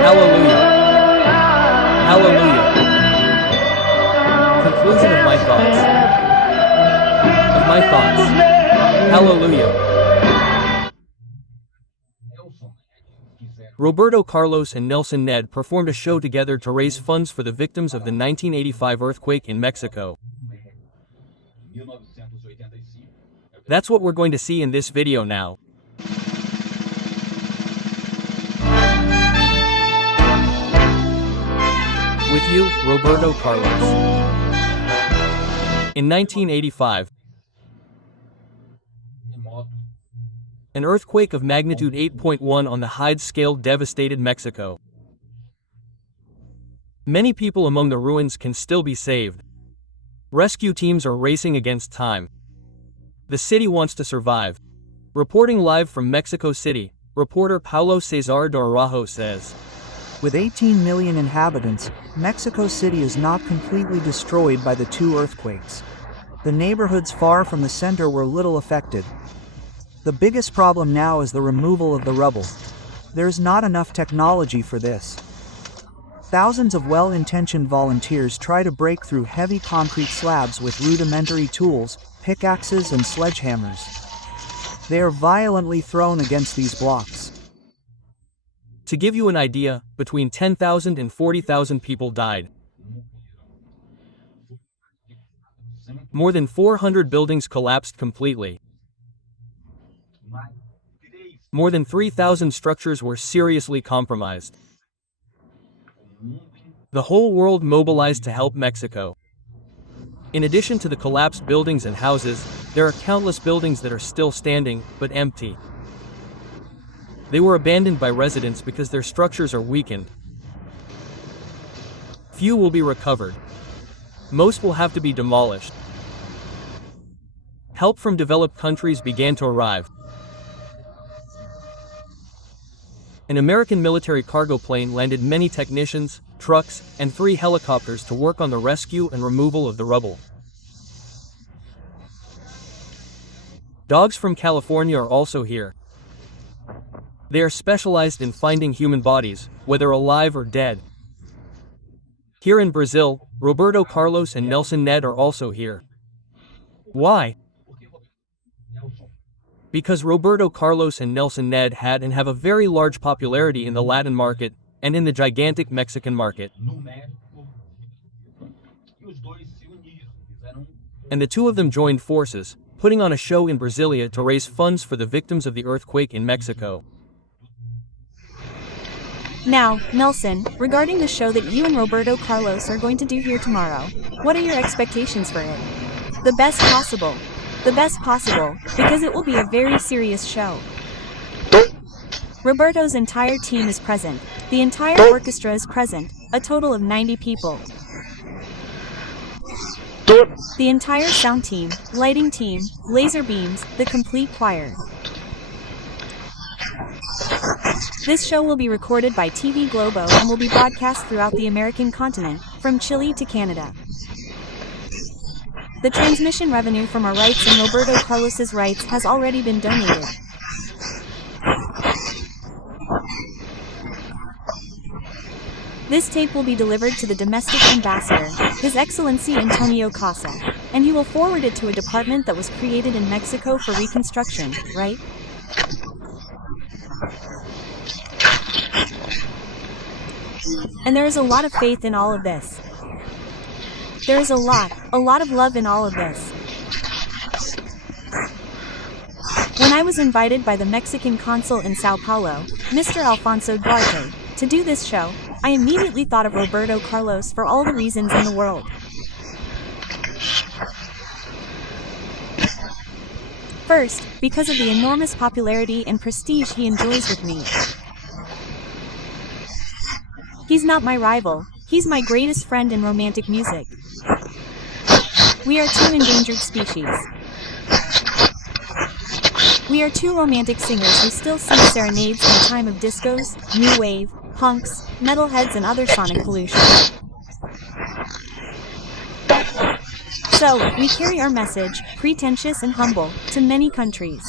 Hallelujah. Hallelujah. Conclusion of my thoughts. Hallelujah. Roberto Carlos and Nélson Ned performed a show together to raise funds for the victims of the 1985 earthquake in Mexico. That's what we're going to see in this video now. With you, Roberto Carlos. In 1985, an earthquake of magnitude 8.1 on the Hyde scale devastated Mexico. Many people among the ruins can still be saved. Rescue teams are racing against time. The city wants to survive. Reporting live from Mexico City, reporter Paulo Cesar Dorajo says, with 18 million inhabitants, Mexico City is not completely destroyed by the two earthquakes. The neighborhoods far from the center were little affected. The biggest problem now is the removal of the rubble. There's not enough technology for this. Thousands of well-intentioned volunteers try to break through heavy concrete slabs with rudimentary tools, pickaxes and sledgehammers. They are violently thrown against these blocks. To give you an idea, between 10,000 and 40,000 people died. More than 400 buildings collapsed completely. More than 3,000 structures were seriously compromised. The whole world mobilized to help Mexico. In addition to the collapsed buildings and houses, there are countless buildings that are still standing, but empty. They were abandoned by residents because their structures are weakened. Few will be recovered. Most will have to be demolished. Help from developed countries began to arrive. An American military cargo plane landed many technicians, trucks, and 3 helicopters to work on the rescue and removal of the rubble. Dogs from California are also here. They are specialized in finding human bodies, whether alive or dead. Here in Brazil, Roberto Carlos and Nélson Ned are also here. Why? Because Roberto Carlos and Nélson Ned had and have a very large popularity in the Latin market, and in the gigantic Mexican market. And the two of them joined forces, putting on a show in Brasilia to raise funds for the victims of the earthquake in Mexico. Now, Nélson, regarding the show that you and Roberto Carlos are going to do here tomorrow, what are your expectations for it? The best possible. The best possible, because it will be a very serious show. Roberto's entire team is present. The entire orchestra is present, a total of 90 people. The entire sound team, lighting team, laser beams, the complete choir. This show will be recorded by TV Globo and will be broadcast throughout the American continent, from Chile to Canada. The transmission revenue from our rights and Roberto Carlos's rights has already been donated. This tape will be delivered to the domestic ambassador, His Excellency Antonio Casa, and he will forward it to a department that was created in Mexico for reconstruction, right? And there is a lot of faith in all of this. There is a lot of love in all of this. When I was invited by the Mexican consul in Sao Paulo, Mr. Alfonso Duarte, to do this show, I immediately thought of Roberto Carlos for all the reasons in the world. First, because of the enormous popularity and prestige he enjoys with me. He's not my rival, he's my greatest friend in romantic music. We are two endangered species. We are two romantic singers who still sing serenades in the time of discos, new wave, punks, metalheads and other sonic pollution. So, we carry our message, pretentious and humble, to many countries.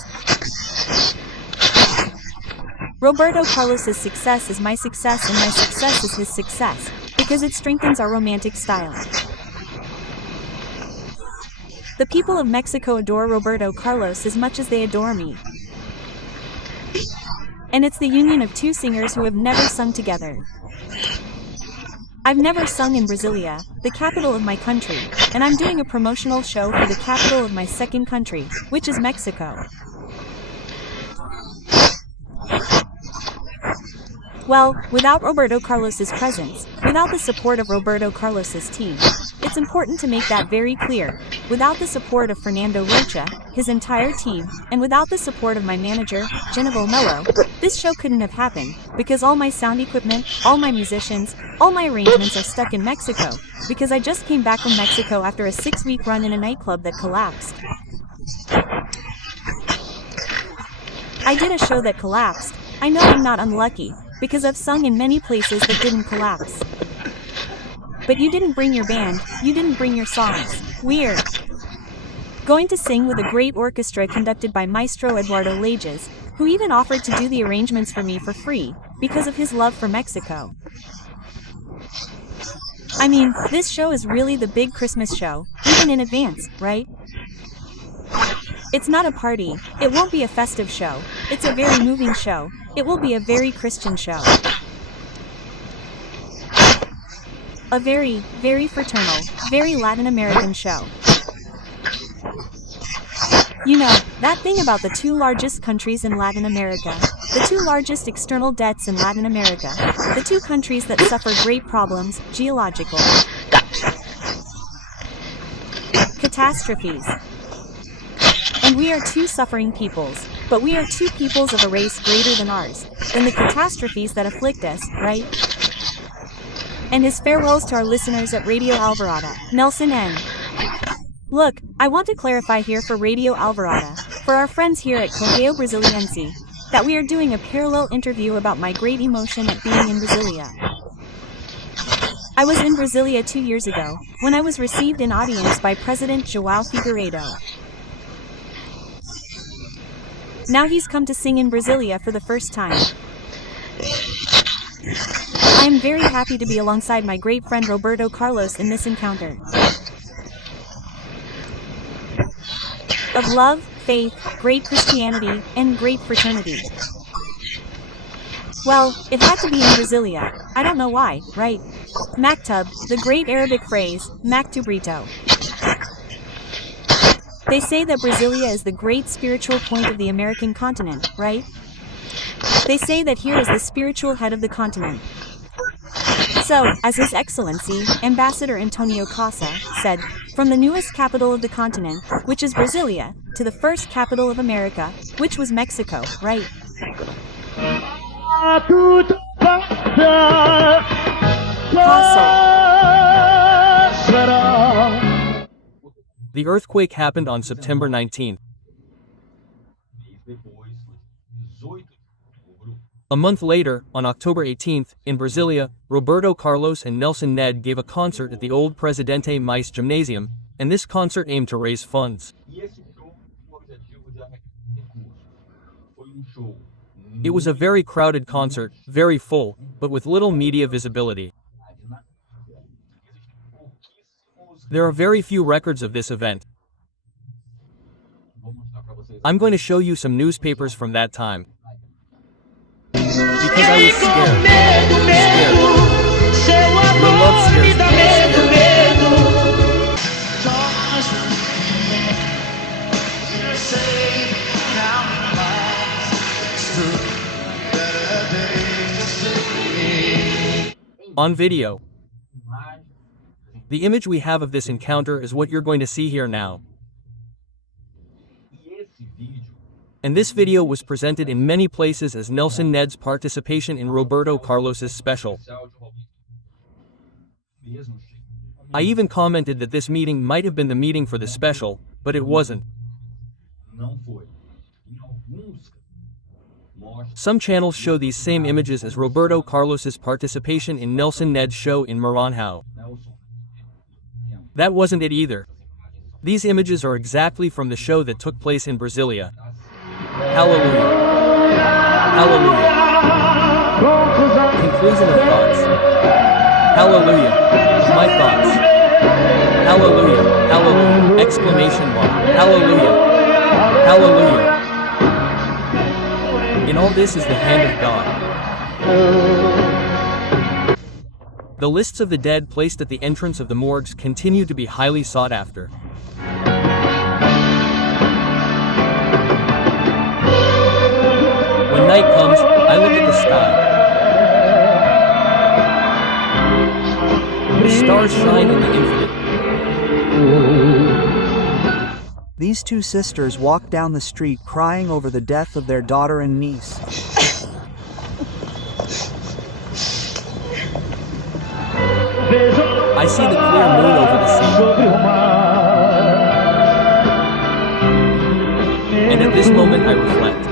Roberto Carlos's success is my success and my success is his success, because it strengthens our romantic style. The people of Mexico adore Roberto Carlos as much as they adore me. And it's the union of two singers who have never sung together. I've never sung in Brasilia, the capital of my country, and I'm doing a promotional show for the capital of my second country, which is Mexico. Well, without Roberto Carlos's presence, without the support of Roberto Carlos's team, it's important to make that very clear, without the support of Fernando Rocha, his entire team, and without the support of my manager, Geneville Mello, this show couldn't have happened, because all my sound equipment, all my musicians, all my arrangements are stuck in Mexico, because I just came back from Mexico after a 6-week run in a nightclub that collapsed. I did a show that collapsed. I know I'm not unlucky, because I've sung in many places that didn't collapse. But you didn't bring your band, you didn't bring your songs. We're going to sing with a great orchestra conducted by Maestro Eduardo Lages, who even offered to do the arrangements for me for free, because of his love for Mexico. I mean, this show is really the big Christmas show, even in advance, right? It's not a party, it won't be a festive show, it's a very moving show, it will be a very Christian show. A very, very fraternal, very Latin American show. You know, that thing about the two largest countries in Latin America, the two largest external debts in Latin America, the two countries that suffer great problems, geological catastrophes. And we are two suffering peoples, but we are two peoples of a race greater than ours, than the catastrophes that afflict us, right? And his farewells to our listeners at Radio Alvorada, Nélson Ned. Look, I want to clarify here for Radio Alvorada, for our friends here at Correio Brasiliense, that we are doing a parallel interview about my great emotion at being in Brasilia. I was in Brasilia 2 years ago, when I was received in audience by President João Figueiredo. Now he's come to sing in Brasilia for the first time. I am very happy to be alongside my great friend Roberto Carlos in this encounter. Of love, faith, great Christianity, and great fraternity. Well, it had to be in Brasilia. I don't know why, right? Maktub, the great Arabic phrase, maktubrito. They say that Brasilia is the great spiritual point of the American continent, right? They say that here is the spiritual head of the continent. So, as His Excellency, Ambassador Antonio Casa, said, from the newest capital of the continent, which is Brasilia, to the first capital of America, which was Mexico, right? The earthquake happened on September 19th. A month later, on October 18th, in Brasilia, Roberto Carlos and Nélson Ned gave a concert at the old Presidente Mais Gymnasium, and this concert aimed to raise funds. It was a very crowded concert, very full, but with little media visibility. There are very few records of this event. I'm going to show you some newspapers from that time. Because I was scared. Your love scares me. On video. The image we have of this encounter is what you're going to see here now. And this video was presented in many places as Nélson Ned's participation in Roberto Carlos's special. I even commented that this meeting might have been the meeting for the special, but it wasn't. Some channels show these same images as Roberto Carlos's participation in Nélson Ned's show in Maranhão. That wasn't it either. These images are exactly from the show that took place in Brasilia. Hallelujah. Hallelujah. Conclusion of thoughts. Hallelujah. Of my thoughts. Hallelujah. Hallelujah. Exclamation mark. Hallelujah. Hallelujah. In all this is the hand of God. The lists of the dead placed at the entrance of the morgues continue to be highly sought after. When night comes, I look at the sky. The stars shine in the infinite. These two sisters walk down the street crying over the death of their daughter and niece. I see the clear moon over the sea. And at this moment I reflect.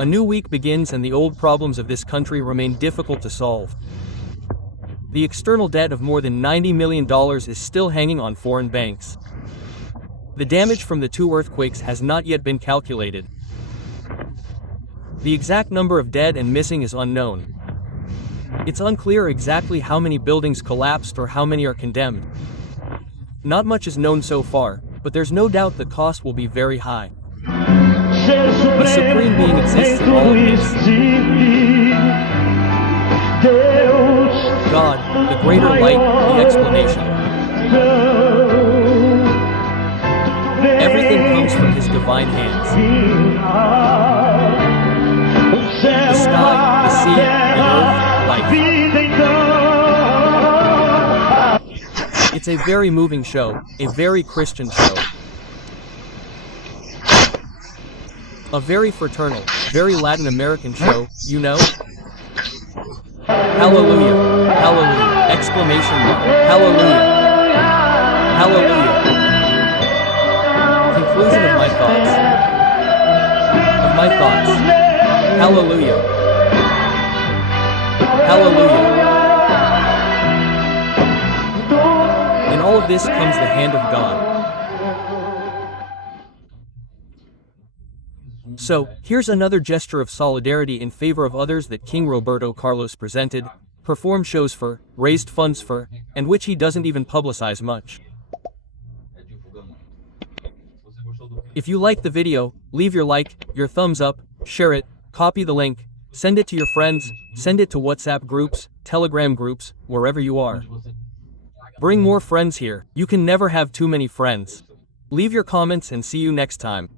A new week begins and the old problems of this country remain difficult to solve. The external debt of more than $90 million is still hanging on foreign banks. The damage from the two earthquakes has not yet been calculated. The exact number of dead and missing is unknown. It's unclear exactly how many buildings collapsed or how many are condemned. Not much is known so far, but there's no doubt the cost will be very high. The Supreme Being exists in all of this. God, the greater light, the explanation. Everything comes from His divine hands. The sky, the sea, the earth, life. It's a very moving show, a very Christian show. A very fraternal, very Latin American show, you know? Hallelujah, hallelujah, exclamation mark, hallelujah, hallelujah. Conclusion of my thoughts. Of my thoughts. Hallelujah. Hallelujah. In all of this comes the hand of God. So, here's another gesture of solidarity in favor of others that King Roberto Carlos presented, performed shows for, raised funds for, and which he doesn't even publicize much. If you liked the video, leave your like, your thumbs up, share it, copy the link, send it to your friends, send it to WhatsApp groups, Telegram groups, wherever you are. Bring more friends here, you can never have too many friends. Leave your comments and see you next time.